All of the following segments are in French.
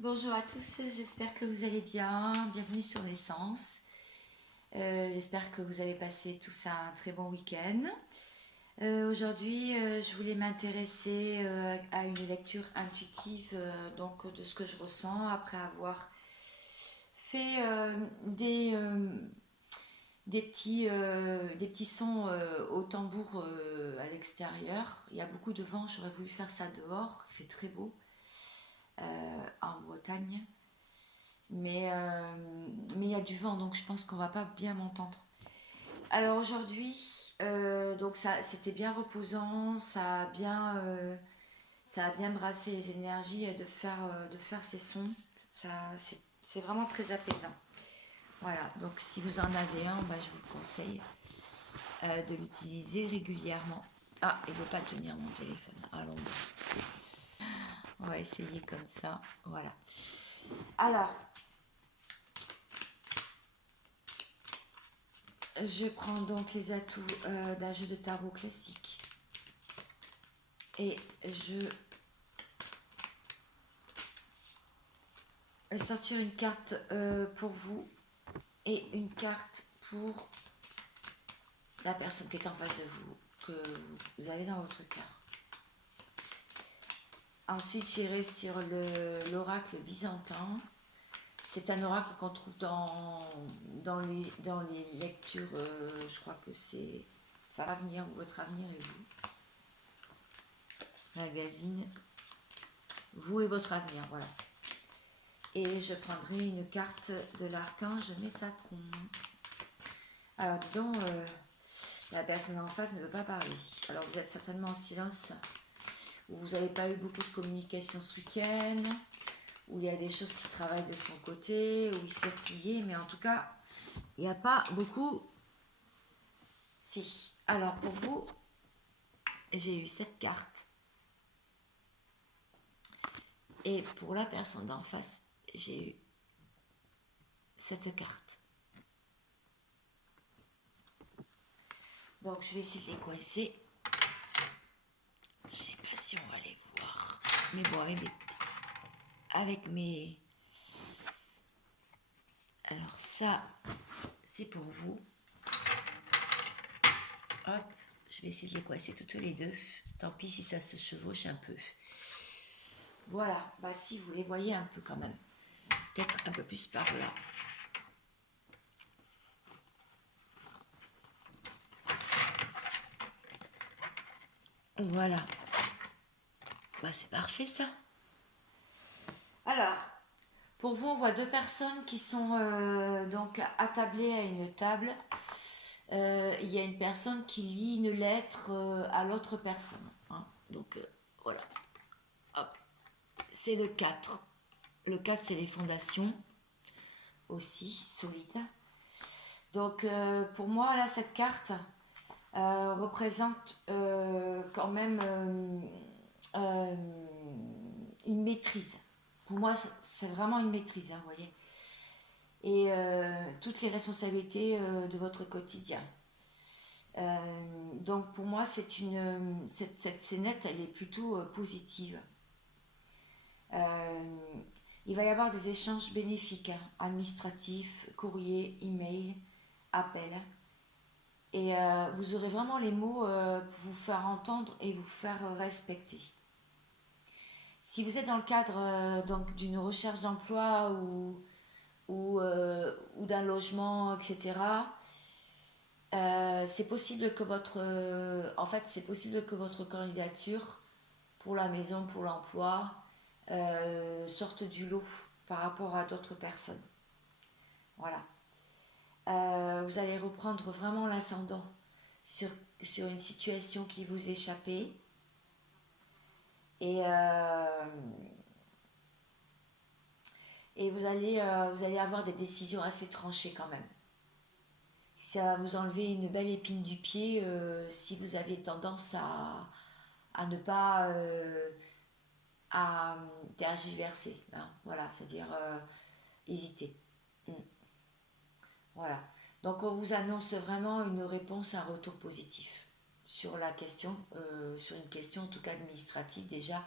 Bonjour à tous, j'espère que vous allez bien. Bienvenue sur Naissance. J'espère que vous avez passé tous un très bon week-end. Aujourd'hui, je voulais m'intéresser à une lecture intuitive donc de ce que je ressens après avoir fait des petits sons au tambour à l'extérieur. Il y a beaucoup de vent, j'aurais voulu faire ça dehors, il fait très beau en Bretagne. Mais il y a du vent, donc je pense qu'on va pas bien m'entendre. Alors aujourd'hui, donc ça, c'était bien reposant, ça a bien brassé les énergies de faire ces sons. Ça, c'est vraiment très apaisant. Voilà, donc si vous en avez un, bah, je vous le conseille de l'utiliser régulièrement. Ah, il ne veut pas tenir mon téléphone. Allons, on va essayer comme ça. Voilà. Alors, je prends donc les atouts d'un jeu de tarot classique et je vais sortir une carte pour vous et une carte pour la personne qui est en face de vous, que vous avez dans votre cœur. Ensuite, j'irai sur l'oracle byzantin. C'est un oracle qu'on trouve dans les lectures, je crois que c'est Femme Avenir ou Votre Avenir et vous. Magazine, Vous et Votre Avenir, voilà. Et je prendrai une carte de l'archange Métatron. Alors, dis donc, la personne en face ne veut pas parler. Alors, vous êtes certainement en silence, ou vous n'avez pas eu beaucoup de communication ce week-end, où il y a des choses qui travaillent de son côté, où il s'est plié, mais en tout cas, il n'y a pas beaucoup. Si. Alors, pour vous, j'ai eu cette carte. Et pour la personne d'en face, j'ai eu cette carte. Donc, je vais essayer de les coincer. Je sais pas si on va les voir. Mais bon, avec mes... Alors ça, c'est pour vous. Hop, je vais essayer de les coincer toutes les deux. Tant pis si ça se chevauche un peu. Voilà, bah si vous les voyez un peu quand même. Peut-être un peu plus par là. Voilà. Bah c'est parfait ça. Alors, pour vous, on voit deux personnes qui sont donc attablées à une table. Il y a une personne qui lit une lettre à l'autre personne, hein. Donc voilà. Hop. C'est le 4. Le 4, c'est les fondations aussi solides. Donc pour moi, là, cette carte représente quand même euh, une maîtrise. Pour moi, c'est vraiment une maîtrise, hein, vous voyez. Et toutes les responsabilités de votre quotidien. Donc pour moi, cette scénette, elle est plutôt positive. Euh, il va y avoir des échanges bénéfiques, hein, administratifs, courrier, email, appel. Et vous aurez vraiment les mots pour vous faire entendre et vous faire respecter. Si vous êtes dans le cadre donc d'une recherche d'emploi ou d'un logement, etc., c'est possible que en fait, c'est possible que votre candidature pour la maison, pour l'emploi, sorte du lot par rapport à d'autres personnes. Voilà. Vous allez reprendre vraiment l'ascendant sur, sur une situation qui vous échappait. Et, et vous allez avoir des décisions assez tranchées quand même. Ça va vous enlever une belle épine du pied si vous avez tendance à ne pas à tergiverser, hein, voilà, c'est-à-dire hésiter. Mm. Voilà. Donc on vous annonce vraiment une réponse, un retour positif sur la question, sur une question en tout cas administrative déjà.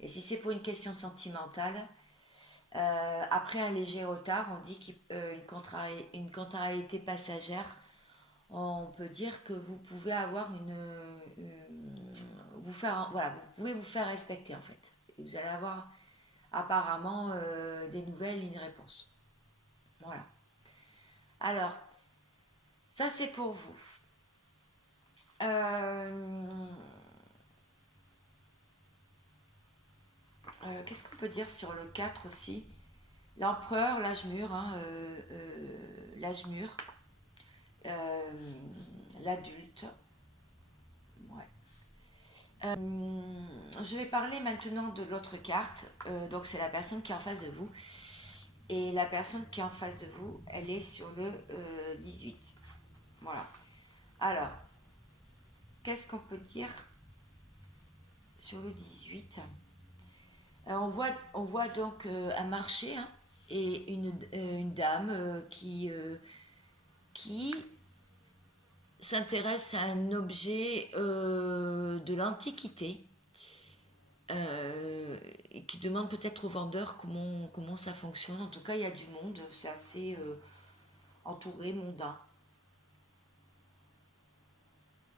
Et si c'est pour une question sentimentale, Après un léger retard, on dit une contrariété passagère. On peut dire que vous pouvez avoir vous faire, voilà, vous pouvez vous faire respecter en fait. Et vous allez avoir apparemment des nouvelles, une réponse. Voilà. Alors, ça c'est pour vous. Euh, Qu'est-ce qu'on peut dire sur le 4 aussi? L'empereur, l'âge mûr, hein, l'âge mûr, l'adulte. Ouais. Je vais parler maintenant de l'autre carte. Donc c'est la personne qui est en face de vous. Et la personne qui est en face de vous, elle est sur le 18. Voilà. Alors, qu'est-ce qu'on peut dire sur le 18? On voit donc un marché, hein, et une dame qui s'intéresse à un objet de l'Antiquité et qui demande peut-être au vendeur comment ça fonctionne. En tout cas, il y a du monde, c'est assez entouré, mondain.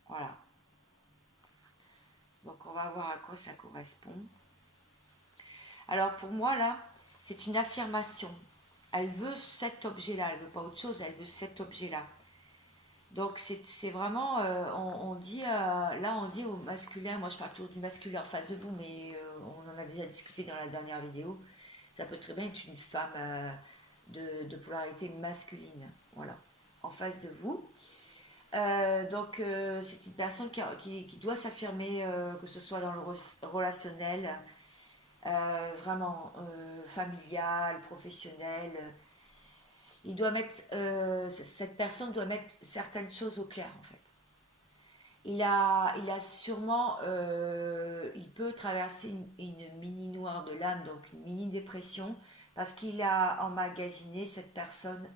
Voilà. Donc on va voir à quoi ça correspond. Alors pour moi, là, c'est une affirmation. Elle veut cet objet-là, elle veut pas autre chose, elle veut cet objet-là. Donc c'est vraiment, on dit, là on dit au masculin, moi je parle toujours du masculin en face de vous, mais on en a déjà discuté dans la dernière vidéo, ça peut très bien être une femme de polarité masculine, voilà, en face de vous. Donc c'est une personne qui doit s'affirmer, que ce soit dans le relationnel, vraiment familial, professionnel. Il doit mettre, cette personne doit mettre certaines choses au clair en fait. Il a sûrement, il peut traverser une mini noire de l'âme, donc une mini dépression, parce qu'il a emmagasiné cette personne,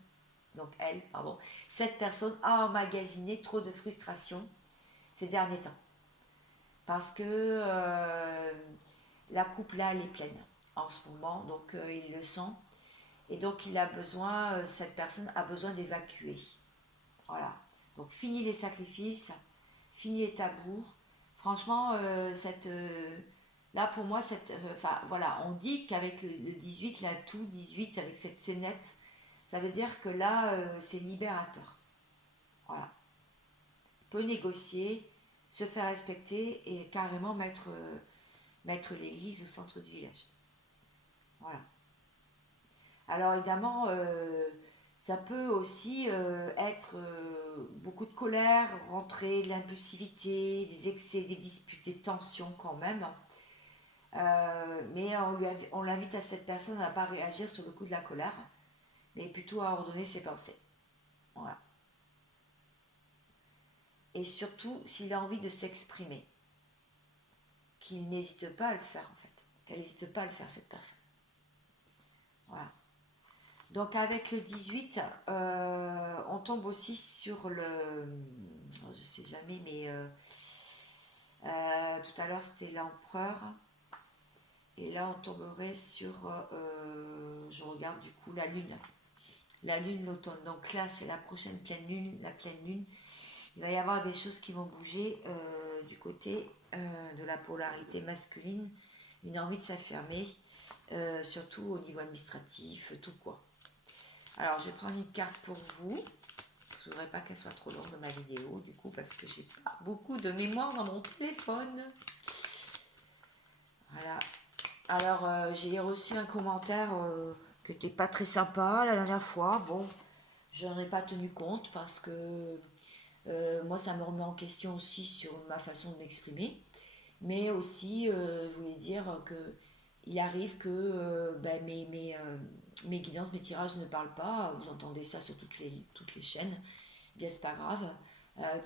donc elle, pardon, cette personne a emmagasiné trop de frustration ces derniers temps. Parce que la coupe là, elle est pleine en ce moment, donc il le sent. Et donc il a besoin, cette personne a besoin d'évacuer. Voilà. Donc fini les sacrifices, fini les tabous. Franchement, là pour moi, enfin voilà, on dit qu'avec le 18, la tout 18, avec cette scénette, ça veut dire que là, c'est libérateur. Voilà. On peut négocier, se faire respecter et carrément mettre l'église au centre du village. Voilà. Alors évidemment, ça peut aussi être beaucoup de colère, rentrer, de l'impulsivité, des excès, des disputes, des tensions quand même. Mais on l'invite à cette personne à ne pas réagir sur le coup de la colère, mais plutôt à ordonner ses pensées. Voilà. Et surtout, s'il a envie de s'exprimer, qu'il n'hésite pas à le faire en fait. Qu'elle n'hésite pas à le faire cette personne. Voilà. Donc avec le 18, on tombe aussi sur le... Je sais jamais, mais tout à l'heure c'était l'empereur. Et là on tomberait sur... je regarde du coup la lune. La lune, l'automne. Donc là c'est la prochaine pleine lune, la pleine lune. Il va y avoir des choses qui vont bouger du côté de la polarité masculine. Une envie de s'affirmer, surtout au niveau administratif, tout quoi. Alors, je vais prendre une carte pour vous. Je ne voudrais pas qu'elle soit trop longue ma vidéo, du coup, parce que j'ai pas beaucoup de mémoire dans mon téléphone. Voilà. Alors, j'ai reçu un commentaire qui n'était pas très sympa la dernière fois. Bon, je n'en ai pas tenu compte parce que moi, ça me remet en question aussi sur ma façon de m'exprimer. Mais aussi, je voulais dire que il arrive que ben, mes guidances, mes tirages ne parlent pas. Vous entendez ça sur toutes les chaînes. Bien, c'est pas grave.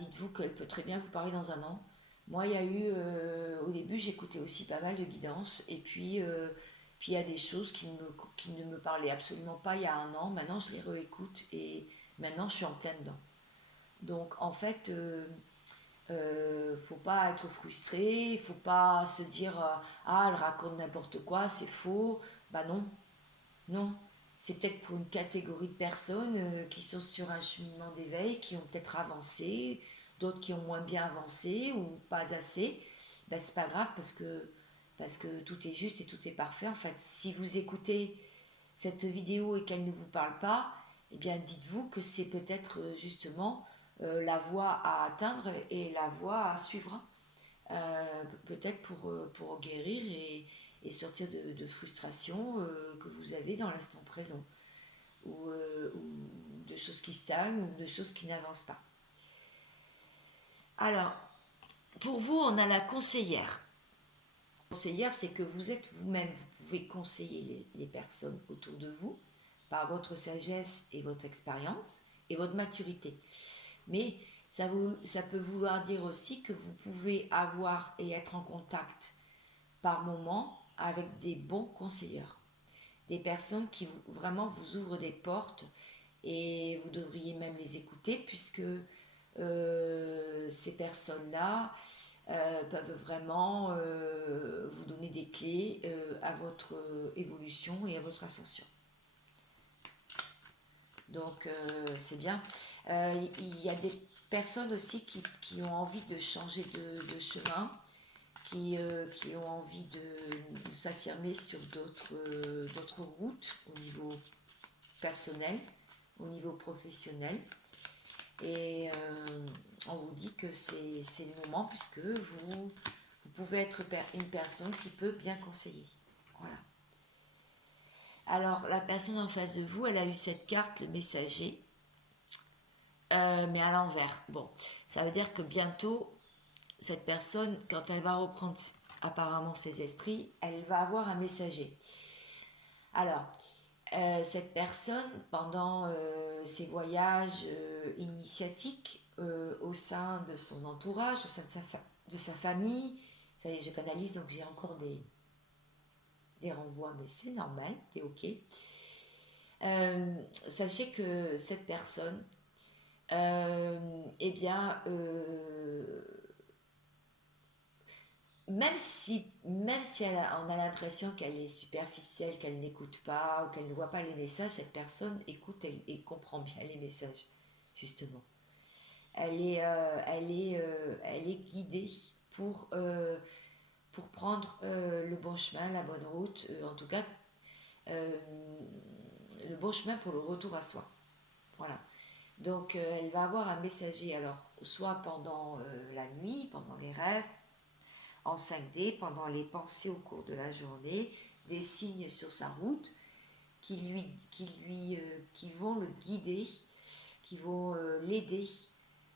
Dites-vous qu'elle peut très bien vous parler dans un an. Moi, il y a eu, au début, j'écoutais aussi pas mal de guidances. Et puis il y a des choses qui ne me parlaient absolument pas il y a un an. Maintenant, je les réécoute et maintenant, je suis en plein dedans. Donc, en fait, faut pas être frustré, il faut pas se dire ah elle raconte n'importe quoi, c'est faux. Bah non, Non, c'est peut-être pour une catégorie de personnes qui sont sur un cheminement d'éveil, qui ont peut-être avancé, d'autres qui ont moins bien avancé ou pas assez. Ben, c'est pas grave parce que tout est juste et tout est parfait. En fait, si vous écoutez cette vidéo et qu'elle ne vous parle pas, eh bien dites-vous que c'est peut-être justement la voie à atteindre et la voie à suivre. Peut-être pour guérir et sortir de frustration que vous avez dans l'instant présent ou de choses qui stagnent ou de choses qui n'avancent pas. Alors, pour vous, on a la conseillère. La conseillère, c'est que vous êtes vous-même, vous pouvez conseiller les personnes autour de vous par votre sagesse et votre expérience et votre maturité. Mais ça peut vouloir dire aussi que vous pouvez avoir et être en contact par moment avec des bons conseillers, des personnes qui vraiment vous ouvrent des portes et vous devriez même les écouter puisque ces personnes-là peuvent vraiment vous donner des clés à votre évolution et à votre ascension. Donc c'est bien. Il y a des personnes aussi qui ont envie de changer de chemin, qui ont envie de s'affirmer sur d'autres routes au niveau personnel, au niveau professionnel. Et on vous dit que c'est le moment puisque vous pouvez être une personne qui peut bien conseiller. Voilà. Alors, la personne en face de vous, elle a eu cette carte, le messager, mais à l'envers. Bon, ça veut dire que bientôt, cette personne, quand elle va reprendre apparemment ses esprits, elle va avoir un messager. Alors, cette personne, pendant ses voyages initiatiques au sein de son entourage, au sein de sa famille, ça y est, je canalise, donc j'ai encore des renvois, mais c'est normal, c'est ok. Sachez que cette personne, eh bien, même si on a l'impression qu'elle est superficielle, qu'elle n'écoute pas ou qu'elle ne voit pas les messages, cette personne écoute et comprend bien les messages, justement. Elle est guidée pour prendre le bon chemin, la bonne route, en tout cas euh, le bon chemin pour le retour à soi. Voilà. Donc elle va avoir un messager, alors soit pendant la nuit, pendant les rêves, en 5D, pendant les pensées au cours de la journée, des signes sur sa route qui vont le guider, qui vont l'aider.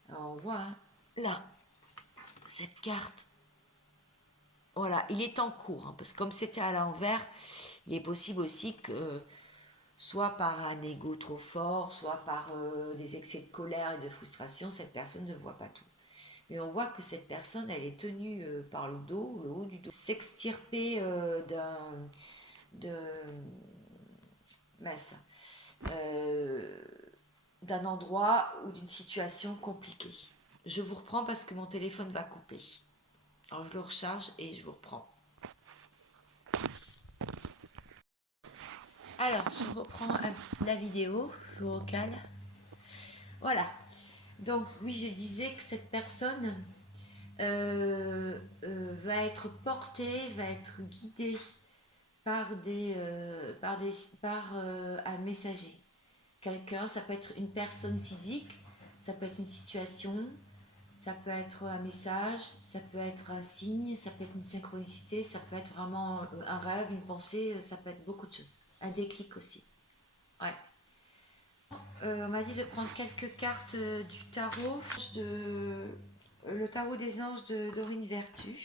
Alors, on voit là, cette carte. Voilà, il est en cours, hein, parce que comme c'était à l'envers, il est possible aussi que soit par un ego trop fort, soit par des excès de colère et de frustration, cette personne ne voit pas tout. Mais on voit que cette personne, elle est tenue par le haut du dos, s'extirper de, mince, d'un endroit ou d'une situation compliquée. Je vous reprends parce que mon téléphone va couper. Alors je le recharge et je vous reprends. Alors, je reprends la vidéo, je vous recale. Voilà. Donc oui, je disais que cette personne va être portée, va être guidée par un messager. Quelqu'un, ça peut être une personne physique, ça peut être une situation, ça peut être un message, ça peut être un signe, ça peut être une synchronicité, ça peut être vraiment un rêve, une pensée, ça peut être beaucoup de choses. Un déclic aussi. Ouais. On m'a dit de prendre quelques cartes du tarot, le tarot des anges de Dorine Vertu.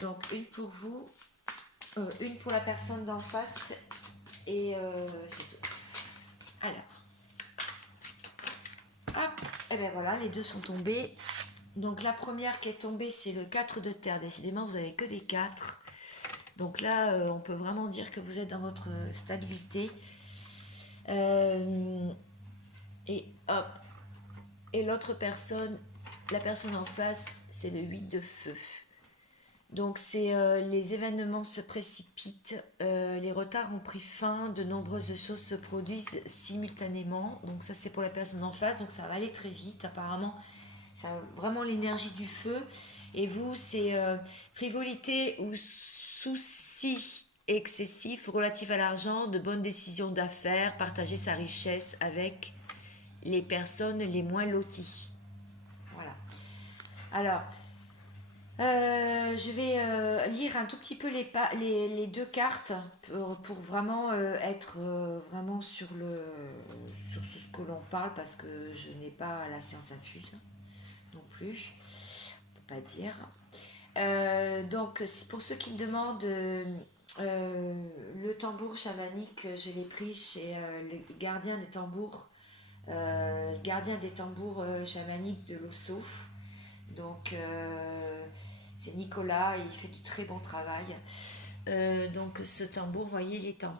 Donc une pour vous, une pour la personne d'en face et c'est tout. Alors, hop, et ben voilà, les deux sont tombés. Donc la première qui est tombée, c'est le 4 de terre. Décidément, vous n'avez que des 4. Donc là, on peut vraiment dire que vous êtes dans votre stabilité. Et hop. Et l'autre personne, la personne en face, c'est le 8 de feu. Donc c'est les événements se précipitent, les retards ont pris fin, de nombreuses choses se produisent simultanément. Donc ça c'est pour la personne en face, donc ça va aller très vite apparemment. Ça a vraiment l'énergie du feu. Et vous c'est frivolité ou souci excessif relatif à l'argent, de bonnes décisions d'affaires, partager sa richesse avec les personnes les moins loties. Voilà. Alors, je vais lire un tout petit peu les deux cartes pour vraiment être vraiment sur ce que l'on parle parce que je n'ai pas la science infuse non plus, on peut pas dire. Donc pour ceux qui me demandent le tambour chamanique, je l'ai pris chez le gardien des tambours chamaniques de l'Osso. Donc c'est Nicolas, il fait du très bon travail. Donc ce tambour, vous voyez, il est en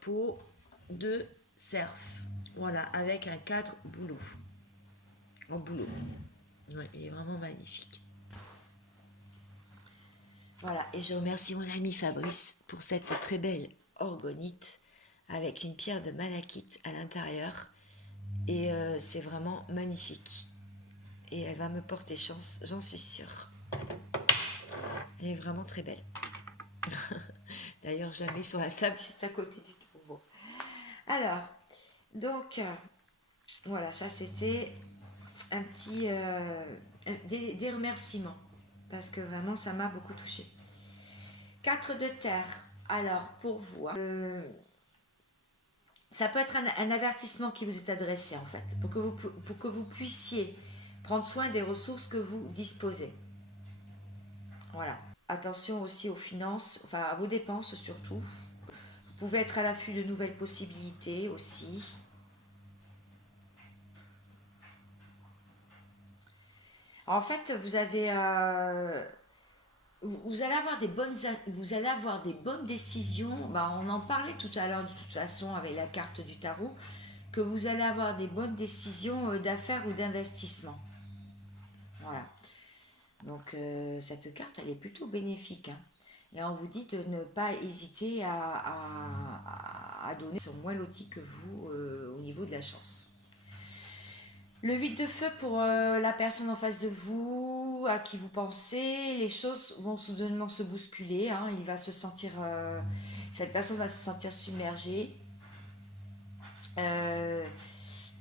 peau de cerf. Voilà, avec un cadre bouleau. En bouleau. Ouais, il est vraiment magnifique. Voilà, et je remercie mon ami Fabrice pour cette très belle orgonite avec une pierre de malachite à l'intérieur. Et c'est vraiment magnifique. Et elle va me porter chance, j'en suis sûre. Elle est vraiment très belle. D'ailleurs, je la mets sur la table juste à côté du tombeau. Alors, donc, voilà, ça c'était un petit des remerciements parce que vraiment ça m'a beaucoup touché. 4 de terre. Alors, pour vous, ça peut être un avertissement qui vous est adressé en fait, pour que vous puissiez prendre soin des ressources que vous disposez. Voilà. Attention aussi aux finances, enfin à vos dépenses surtout. Vous pouvez être à l'affût de nouvelles possibilités aussi. En fait, vous allez avoir des bonnes décisions. Bah, on en parlait tout à l'heure de toute façon avec la carte du tarot, que vous allez avoir des bonnes décisions d'affaires ou d'investissement. Voilà. Donc cette carte, elle est plutôt bénéfique. Hein. Et on vous dit de ne pas hésiter à donner. Ils sont moins lotis que vous au niveau de la chance. Le 8 de feu pour la personne en face de vous, à qui vous pensez, les choses vont soudainement se bousculer. Hein, cette personne va se sentir submergée. Euh,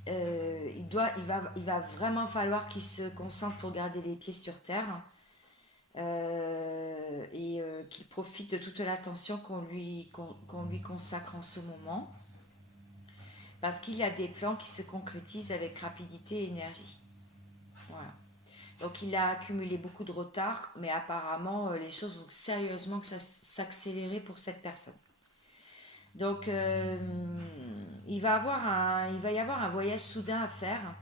il va vraiment falloir qu'il se concentre pour garder les pieds sur terre et qu'il profite de toute l'attention qu'on lui consacre en ce moment. Parce qu'il y a des plans qui se concrétisent avec rapidité et énergie. Voilà. Donc il a accumulé beaucoup de retard, mais apparemment les choses vont sérieusement s'accélérer pour cette personne. Donc il va y avoir un voyage soudain à faire,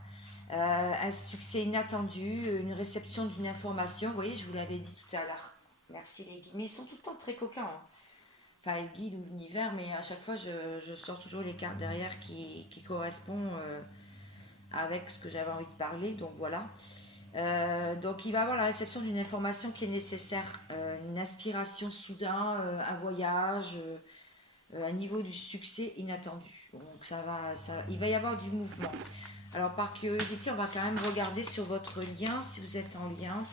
un succès inattendu, une réception d'une information. Vous voyez, je vous l'avais dit tout à l'heure. Merci les guides, mais ils sont tout le temps très coquins. Hein. Enfin, les guides ou l'univers, mais à chaque fois je sors toujours les cartes derrière qui correspondent avec ce que j'avais envie de parler. Donc voilà. Donc il va avoir la réception d'une information qui est nécessaire, une inspiration soudain, un voyage, un niveau du succès inattendu. Donc il va y avoir du mouvement. Alors par curiosité, on va quand même regarder sur votre lien, si vous êtes en lien.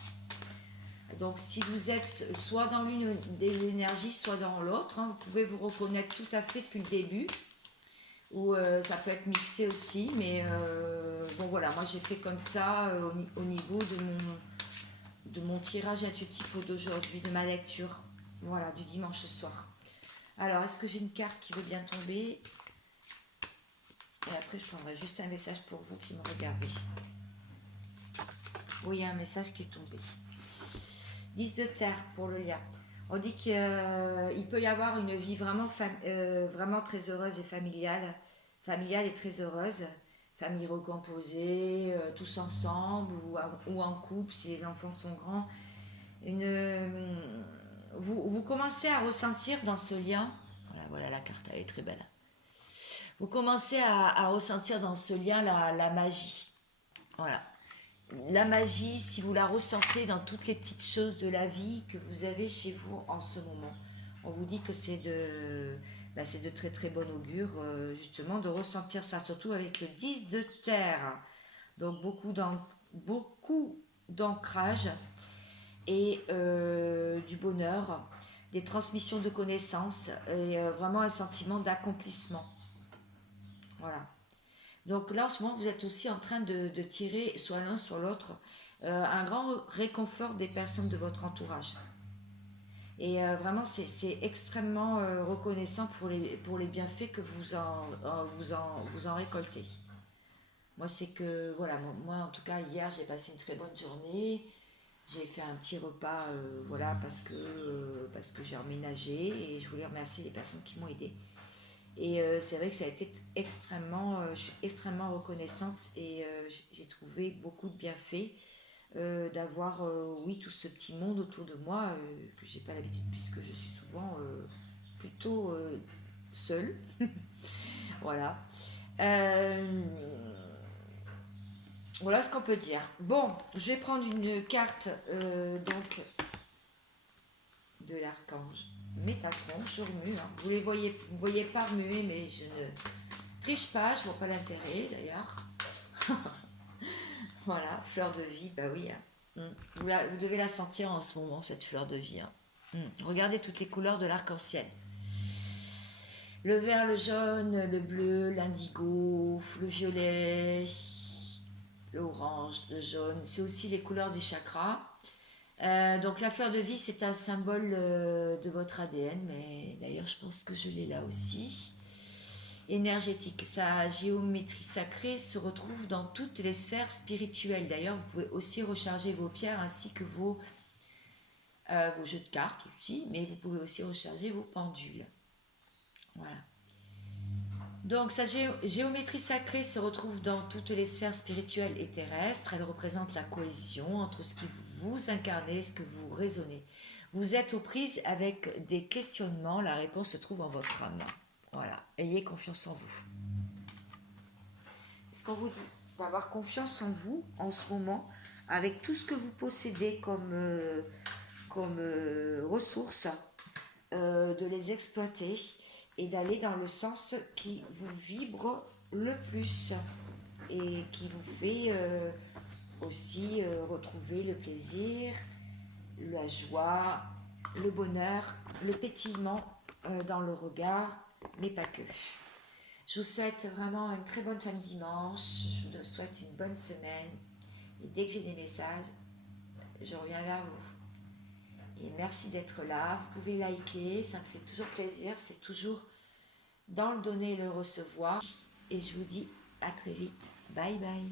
Donc si vous êtes soit dans l'une des énergies, soit dans l'autre, hein, vous pouvez vous reconnaître tout à fait depuis le début. Ou ça peut être mixé aussi, mais bon voilà, moi j'ai fait comme ça au niveau de mon tirage intuitif d'aujourd'hui, de ma lecture, voilà, du dimanche soir. Alors, est-ce que j'ai une carte qui veut bien tomber? Et après, je prendrai juste un message pour vous qui me regardez. Oui, il y a un message qui est tombé. 10 de terre pour le lien. On dit qu'il peut y avoir une vie vraiment très heureuse et familiale et très heureuse. Famille recomposée, tous ensemble ou en couple si les enfants sont grands. Vous commencez à ressentir dans ce lien, voilà la carte, elle est très belle. Vous commencez à ressentir dans ce lien la magie. Voilà. la magie, si vous la ressentez dans toutes les petites choses de la vie que vous avez chez vous en ce moment. On vous dit que c'est de très très bon augure, justement, de ressentir ça, surtout avec le 10 de terre. Donc beaucoup d'ancrage et du bonheur, des transmissions de connaissances et vraiment un sentiment d'accomplissement. Voilà. Donc là, en ce moment, vous êtes aussi en train de tirer, soit l'un, soit l'autre, un grand réconfort des personnes de votre entourage. Et vraiment, c'est extrêmement reconnaissant pour les bienfaits que vous en récoltez. Moi, c'est que, voilà, moi, en tout cas, hier, j'ai passé une très bonne journée. J'ai fait un petit repas, voilà, parce que j'ai emménagé et je voulais remercier les personnes qui m'ont aidé. Et c'est vrai que ça a été extrêmement, je suis extrêmement reconnaissante et j'ai trouvé beaucoup de bienfaits d'avoir, oui, tout ce petit monde autour de moi que j'ai pas l'habitude puisque je suis souvent plutôt seule. Voilà. Euh, voilà ce qu'on peut dire. Bon, je vais prendre une carte donc de l'archange Métatron. Je remue. Hein. Vous voyez pas remuer, mais je ne triche pas. Je vois pas l'intérêt d'ailleurs. Voilà, fleur de vie, bah oui. Hein. Vous devez la sentir en ce moment, cette fleur de vie. Hein. Regardez toutes les couleurs de l'arc-en-ciel. Le vert, le jaune, le bleu, l'indigo, le violet, l'orange, le jaune. C'est aussi les couleurs du chakra. Donc la fleur de vie, c'est un symbole de votre ADN, mais d'ailleurs je pense que je l'ai là aussi. Énergétique, sa géométrie sacrée se retrouve dans toutes les sphères spirituelles. D'ailleurs, vous pouvez aussi recharger vos pierres ainsi que vos jeux de cartes aussi, mais vous pouvez aussi recharger vos pendules. Voilà. Donc sa géométrie sacrée se retrouve dans toutes les sphères spirituelles et terrestres. Elle représente la cohésion entre ce qui vous incarnez et ce que vous raisonnez. Vous êtes aux prises avec des questionnements, la réponse se trouve en votre âme. Voilà, ayez confiance en vous. Ce qu'on vous dit, d'avoir confiance en vous en ce moment, avec tout ce que vous possédez comme ressources, de les exploiter et d'aller dans le sens qui vous vibre le plus et qui vous fait aussi retrouver le plaisir, la joie, le bonheur, le pétillement dans le regard, mais pas que. Je vous souhaite vraiment une très bonne fin de dimanche, je vous souhaite une bonne semaine et dès que j'ai des messages, je reviens vers vous. Et merci d'être là, vous pouvez liker, ça me fait toujours plaisir, c'est toujours dans le donner et le recevoir. Et je vous dis à très vite. Bye bye.